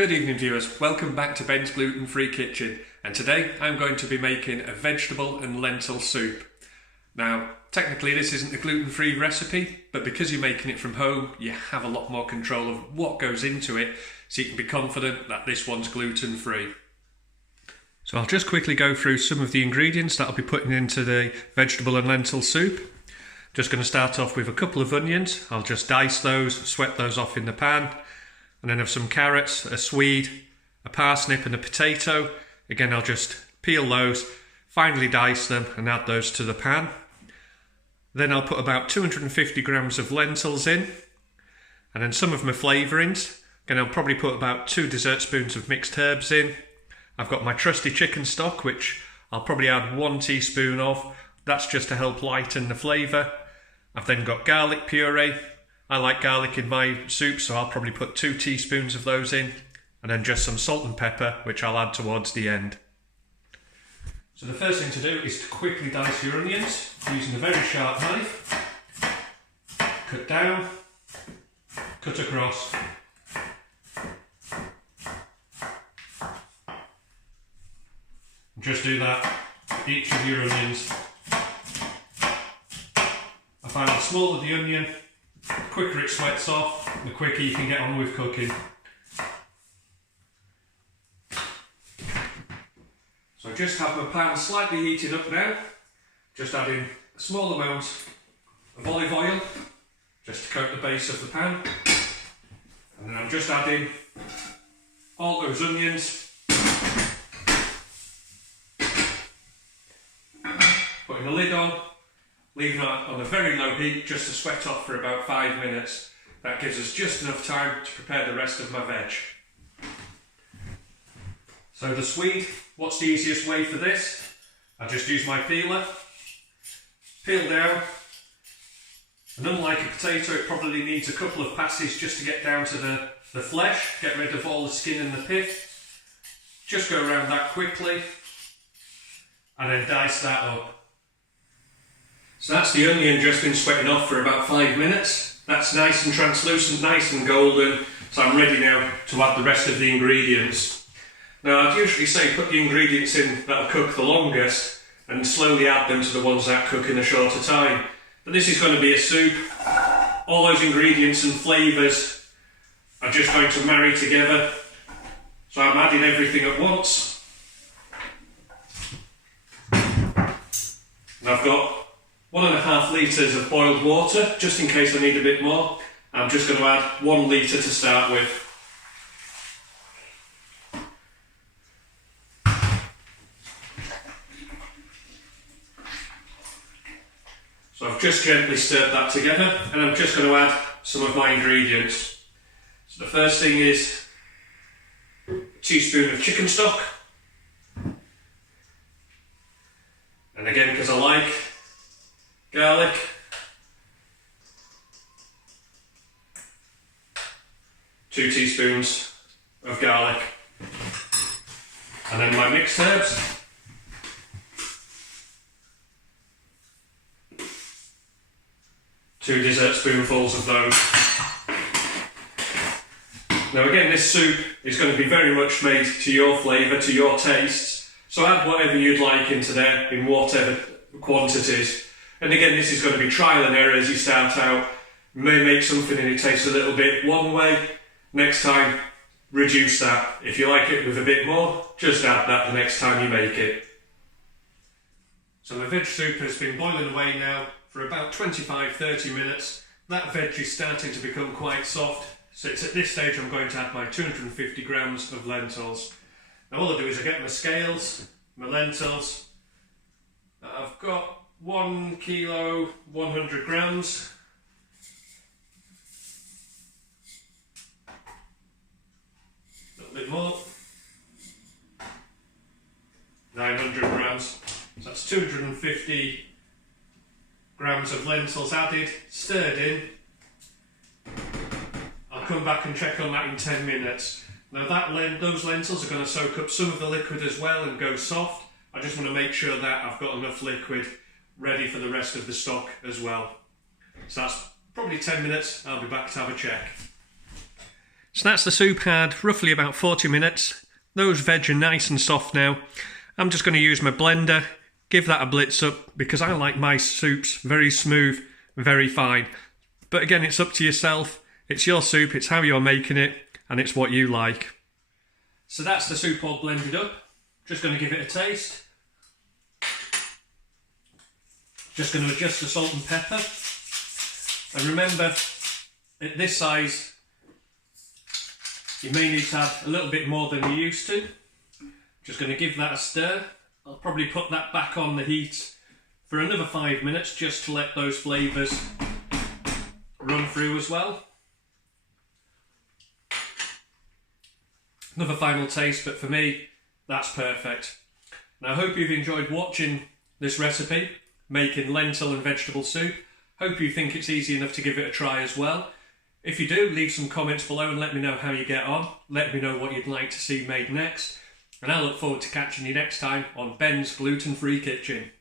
Good evening viewers, welcome back to Ben's Gluten-Free Kitchen, and today I'm going to be making a vegetable and lentil soup. Now, technically this isn't a gluten-free recipe, but because you're making it from home, you have a lot more control of what goes into it, so you can be confident that this one's gluten-free. So I'll just quickly go through some of the ingredients that I'll be putting into the vegetable and lentil soup. Just going to start off with a couple of onions. I'll just dice those, sweat those off in the pan. And then have some carrots, a swede, a parsnip and a potato. Again, I'll just peel those, finely dice them and add those to the pan. Then I'll put about 250 grams of lentils in. And then some of my flavourings. Again, I'll probably put about 2 dessert spoons of mixed herbs in. I've got my trusty chicken stock, which I'll probably add 1 teaspoon of. That's just to help lighten the flavour. I've then got garlic puree. I like garlic in my soup, so I'll probably put 2 teaspoons of those in, and then just some salt and pepper, which I'll add towards the end. So the first thing to do is to quickly dice your onions using a very sharp knife. Cut down, cut across. Just do that for each of your onions. I find the smaller the onion, the quicker it sweats off, the quicker you can get on with cooking. So I just have my pan slightly heated up now, just adding a small amount of olive oil, just to coat the base of the pan. And then I'm just adding all those onions, putting the lid on, leaving it on a very low heat just to sweat off for about 5 minutes. That gives us just enough time to prepare the rest of my veg. So the swede, what's the easiest way for this? I just use my peeler, peel down, and unlike a potato it probably needs a couple of passes just to get down to the flesh, get rid of all the skin and the pith. Just go around that quickly and then dice that up. So that's the onion just been sweating off for about 5 minutes. That's nice and translucent, nice and golden. So I'm ready now to add the rest of the ingredients. Now I'd usually say put the ingredients in that'll cook the longest and slowly add them to the ones that cook in a shorter time. But this is going to be a soup. All those ingredients and flavours are just going to marry together. So I'm adding everything at once. And I've got 1.5 litres of boiled water, just in case I need a bit more. I'm just going to add 1 litre to start with. So I've just gently stirred that together, and I'm just going to add some of my ingredients. So the first thing is a teaspoon of chicken stock. And again, because I like garlic, two teaspoons of garlic, and then my mixed herbs, two dessert spoonfuls of those. Now again, this soup is going to be very much made to your flavour, to your tastes, so add whatever you'd like into there in whatever quantities. And again, this is going to be trial and error as you start out. You may make something and it tastes a little bit one way. Next time, reduce that. If you like it with a bit more, just add that the next time you make it. So the veg soup has been boiling away now for about 25-30 minutes. That veg is starting to become quite soft. So it's at this stage I'm going to add my 250 grams of lentils. Now all I do is I get my scales, my lentils. I've got 1 kilo, 100 grams. A little bit more. 900 grams. So that's 250 grams of lentils added, stirred in. I'll come back and check on that in 10 minutes. Now those lentils are going to soak up some of the liquid as well and go soft. I just want to make sure that I've got enough liquid ready for the rest of the stock as well. So that's probably 10 minutes, I'll be back to have a check. So that's the soup had roughly about 40 minutes. Those veg are nice and soft now. I'm just going to use my blender, give that a blitz up, because I like my soups very smooth, very fine. But again, it's up to yourself. It's your soup, it's how you're making it, and it's what you like. So that's the soup all blended up. Just going to give it a taste. Just going to adjust the salt and pepper. And remember, at this size, you may need to add a little bit more than you used to. Just going to give that a stir. I'll probably put that back on the heat for another 5 minutes just to let those flavours run through as well. Another final taste, but for me, that's perfect. Now I hope you've enjoyed watching this recipe, making lentil and vegetable soup. Hope you think it's easy enough to give it a try as well. If you do, leave some comments below and let me know how you get on. Let me know what you'd like to see made next. And I look forward to catching you next time on Ben's Gluten-Free Kitchen.